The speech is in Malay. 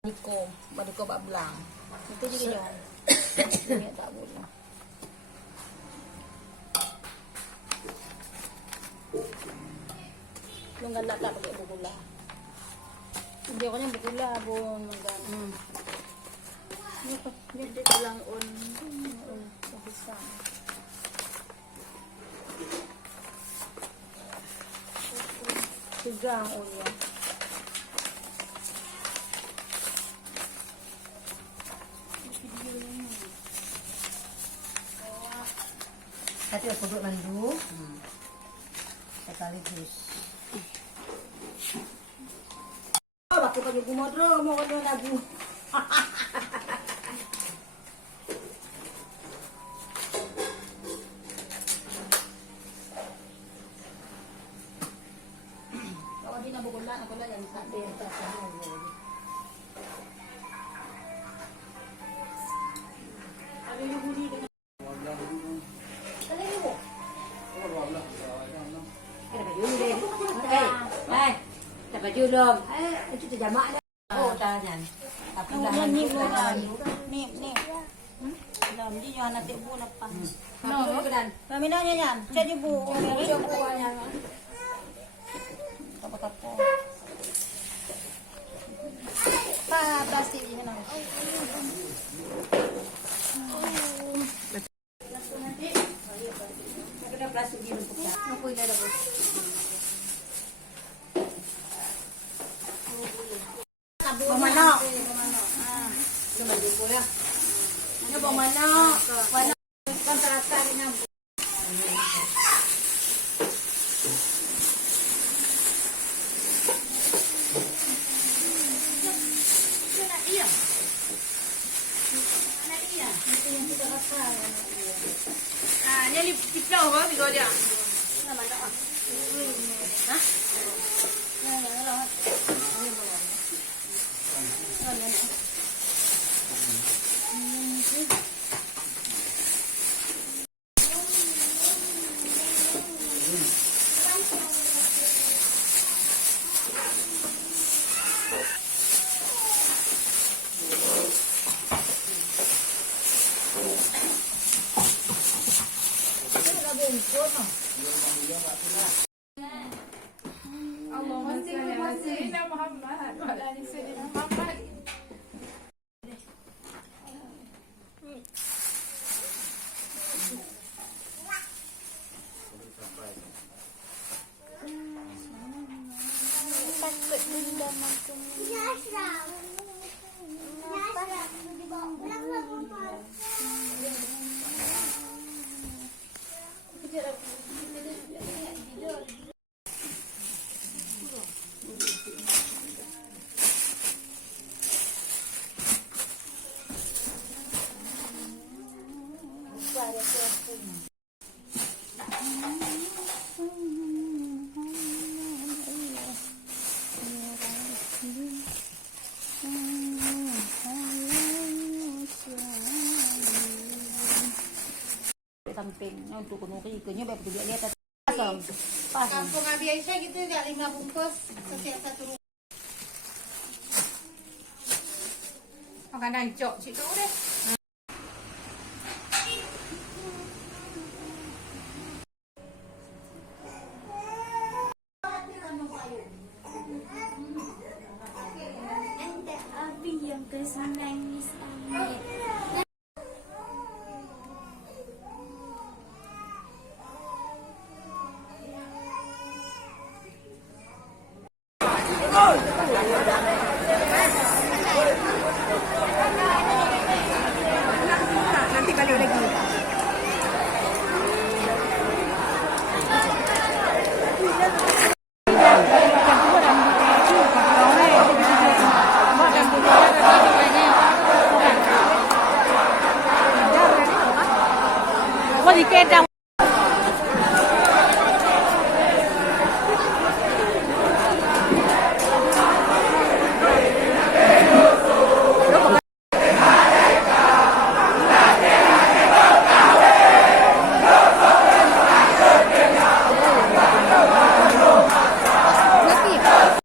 Badiko bak belang. Itu juga jom. Ini tak boleh. Lunggan nak tak pakai bergula. Dia kan yang bergula pun lunggan. Ni dia tulang on besar. Tegang on ya. Tadi aku duduk mandu, sekaligus. Oh, pakai baju kumodro, mau kena lagu. Kalau dia nak bergolak, aku lah yang tak ada tak tahu. Ada yang budi dengan. Baju belum? Itu terjamak dah. Oh, tangan. Tapi dah Ni. Dalam dia jangan nanti bu lepas. No, kedan. Paminanya yan. Cek je bu. Cek bu yang. Apa-apa. Plastik je kena. Nanti. Ada plastik di lubuk dah. Apa ini ada bu? Pemanok. Cuma jumpa ya. Ini pemanok. Pemanok kan terasa dengan. Ini diplau apa tiga dia? Hah? Allahumma salli ala sayyidina Muhammad wa ala ali sayyidina Muhammad. Samping untuk kunuri ke nyoba pergi lihat pasang. Kampung Abi Aisyah gitu ya 5 bungkus setiap satu rumah. Makanan cok situ deh. Ada Abi yang kesenangis amat. Nanti balik lagi. Kau dikendang.